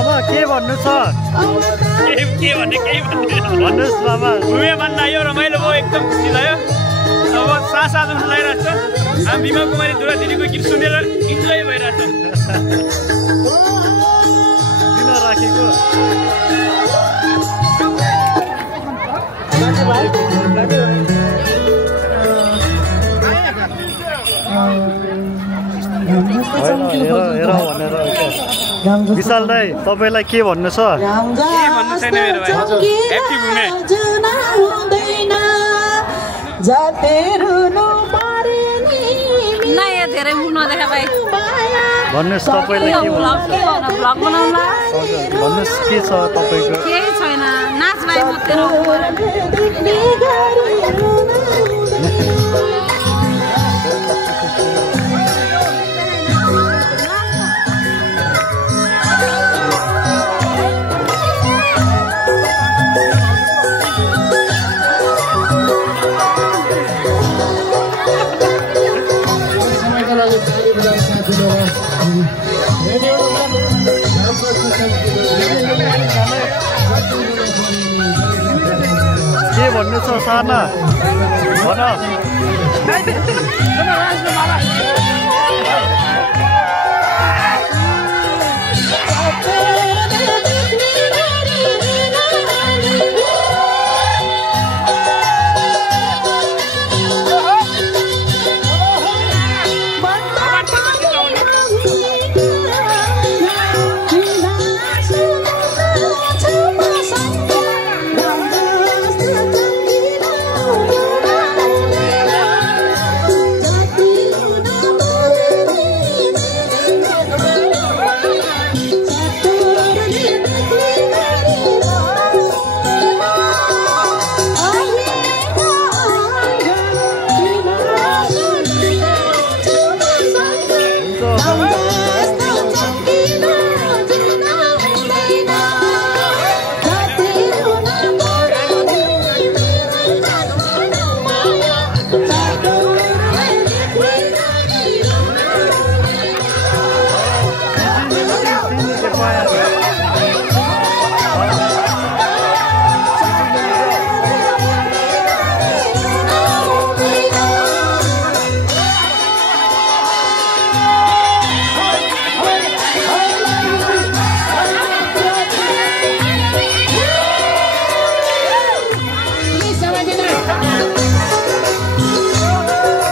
मामा के भन्नु छ के भन्ने केही भन्नुहोस् मामा घुमे मन लाग्यो रमाइलो भयो एकदम खुसी लाग्यो अब सास आज लगाइरहेको छ हामी भीमा कुमारी दुर्गा दिदीको गीत सुनेर इन्जोय भइरहेको छ किन राखेको हेर भनेर विशाल दाइ तपाईलाई के भन्नु छ के भन्नु छैन मेरो भाइ ह्याप्पी भुमे नयाँ धेरै मुख नदेखा भाइ भन्नुहोस् तपाईँलाई के भ्लग बनाउला भन्नुहोस् के छ तपाईँको केही छैन नाच भाइ म तेरो के भन्नु छ साना भन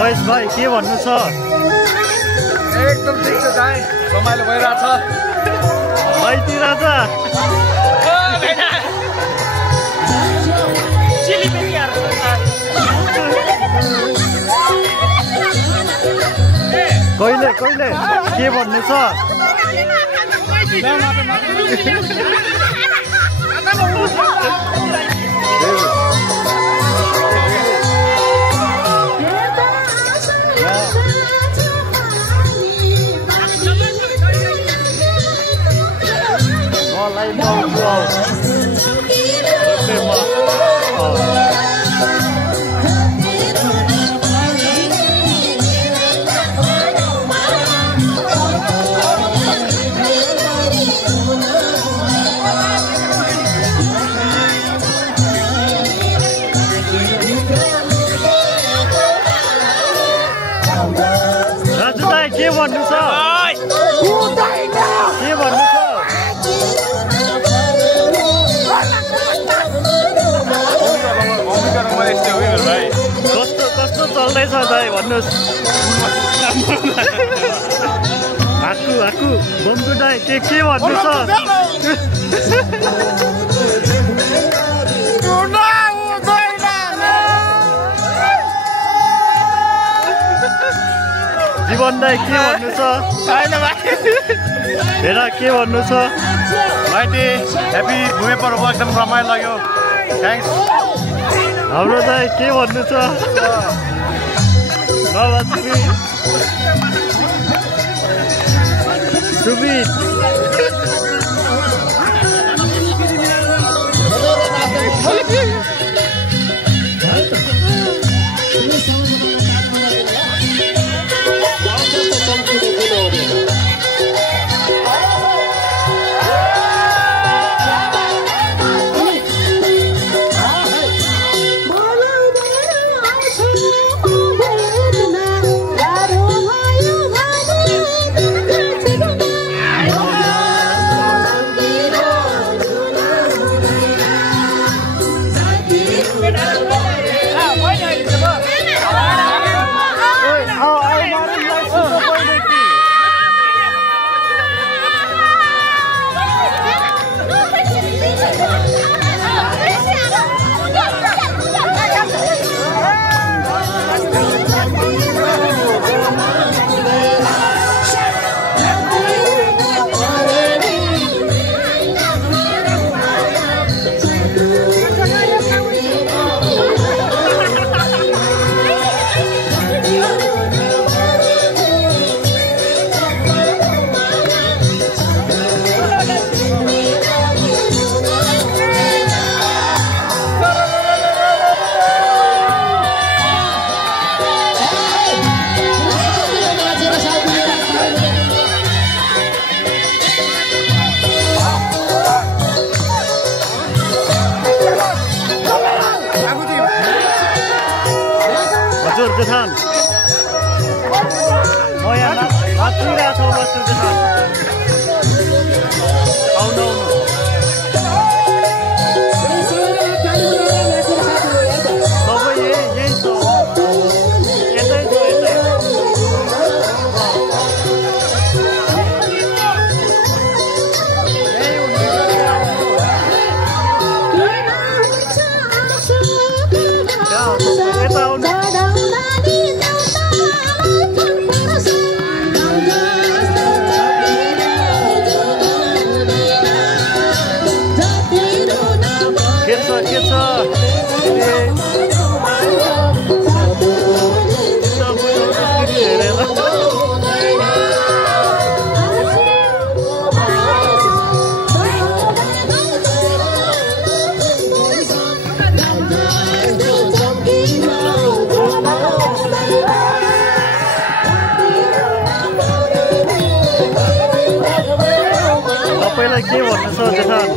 महेश भाइ के भन्नु छ एकदम ठिक छ दाइ रमाइलो भइरहेछ भाइती राजा कहिले कहिले के भन्नु छ राजु दाइ के भन्नु छ के भन्नु छ कस्तो कस्तो चल्दैछ दाइ भन्नुहोस् हाकु हाकु बम्बु दाइ के भन्नु छ जीवन दाइ के भन्नु छ हेर के भन्नु छ भाइटी ह्याप्पी भुमे पर्व एकदम रमाइलो लाग्यो थ्याङ्क्स हाम्रो दाइ के भन्नु छ नवाजुरी सुबित जथान नयाँ नाचिरहेको छ बस्नु जथान आउनु सबै यही छ यतै छ यतै तपाईँलाई के भन्नु छ जथान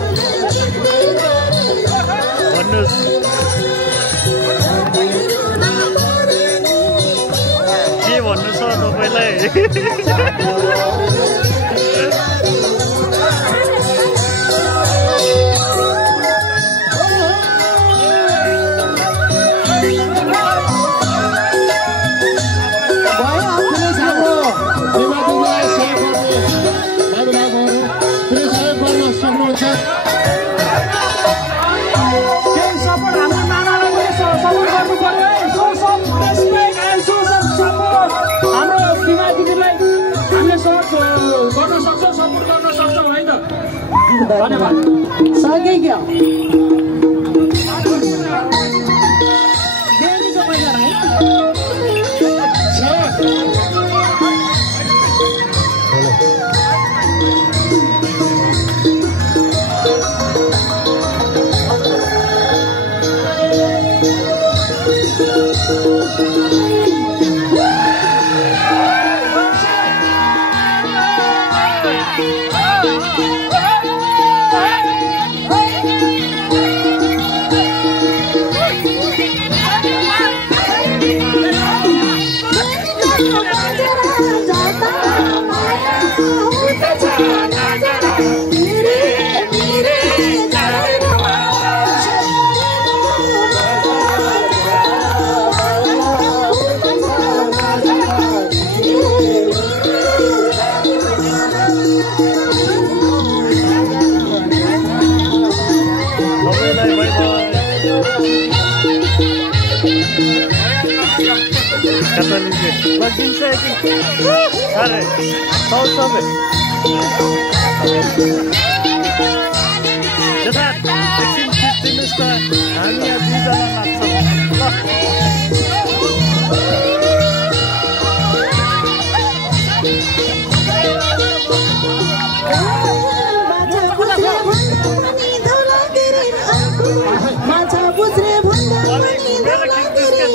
भन्नुहोस् के भन्नु छ तपाईँलाई धन्यवाद सके क्या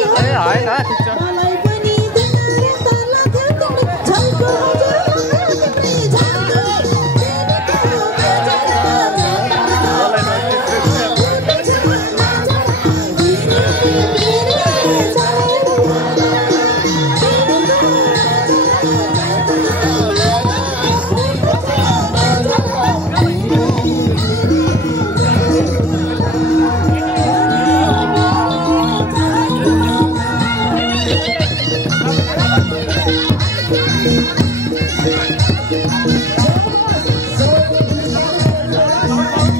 अरे हामी यहाँ 2 जना नाच्छ